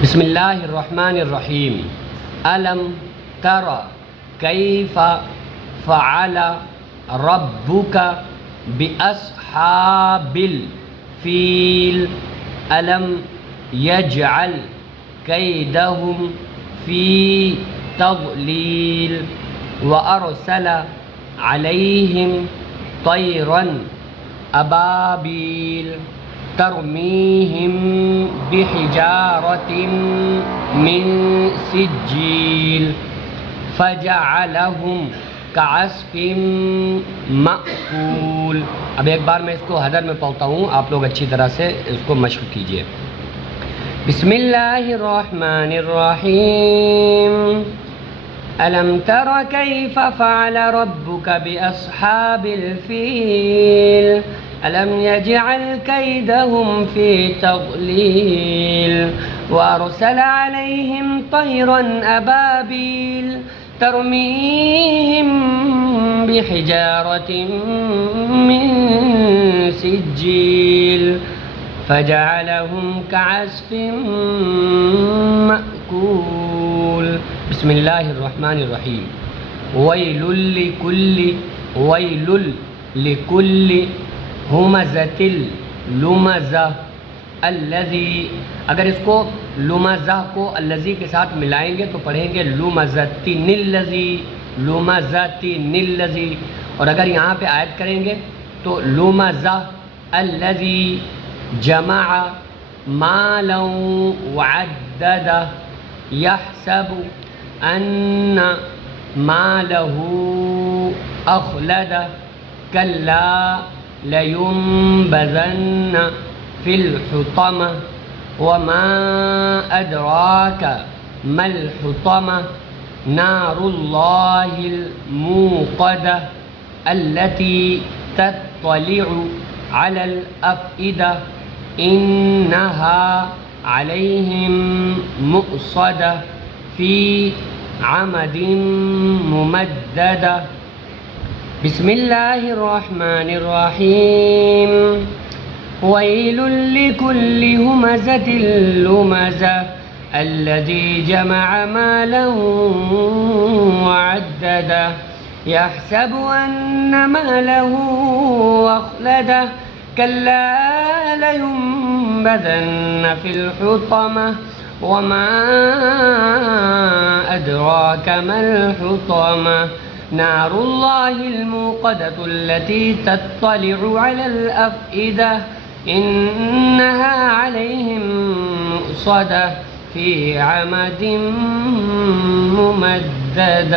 बिस्मिल्लाहिर्रहमानिर्रहीम। अलम तरा कैफ़ा फ़अल रब्बुका बिअस्हाबिल फ़ील अलम यजअल कैदहुम फ़ी तज़लील व अरसल अलैहिम तैरन अबाबील तरमीहिम बिहिजारतिन मिन सिज्जील फजअलहुम कअस्फिन मअकूल। अब एक बार मैं इसको हदर में पढ़ता हूँ, आप लोग अच्छी तरह से इसको मश्क कीजिए। बिस्मिल्लाहिर्रहमानिर्रहीम। अलम तरा कैफ़ फ़अल रब्बुका बिअस्हाबिल फ़ील अलम यजअल कैदहुम फ़ी तज़लील व अरसल अलैहिम तैरन अबाबील तरमीहिम बिहिजारतिन मिन सिज्जील फजअलहुम कअस्फिन मअकूल। बिस्मिल्लाहिर्रहमानिर्रहीम। वैलुल लिकुल्ली हुमज़तिल लुमज़ा अल्लज़ी। अगर इसको लुमज़ा को अल्लज़ी के साथ मिलाएंगे तो पढ़ेंगे लुमज़तिनिल्लज़ी। और अगर यहाँ पे आयत करेंगे तो लुमज़ा अल्लज़ी जमअ मालन वअद्ददा यहसबु अन्न मालहू अख़लदा कल्ला लयुंबज़न्न फ़िल हुतमा वमा अदराक मल हुतमा नारुल्लाहिल मूक़दा अल्लती तत्तलिउ अलल अफ़इदा इन्नहा अलैहिम मुक़सदा फ़ी अमदिन मुमद्ददा। बिस्मिल्लाहिर्रहमानिर्रहीम। वैलुल लिकुल्ली हुमज़तिल लुमज़ा अल्लज़ी जमअ मालन वअद्ददा यहसबु अन्न मालहू अख़लदा कल्ला लयुंबज़न्न फ़िल हुतमा वमा अदराक मल हुतमा नारुल्लाहिल मूक़दतु अल्लती तत्तलिउ अलल अफ़इदा इन्नहा अलैहिम मुक़सदा फ़ी अमदिन मुमद्ददा।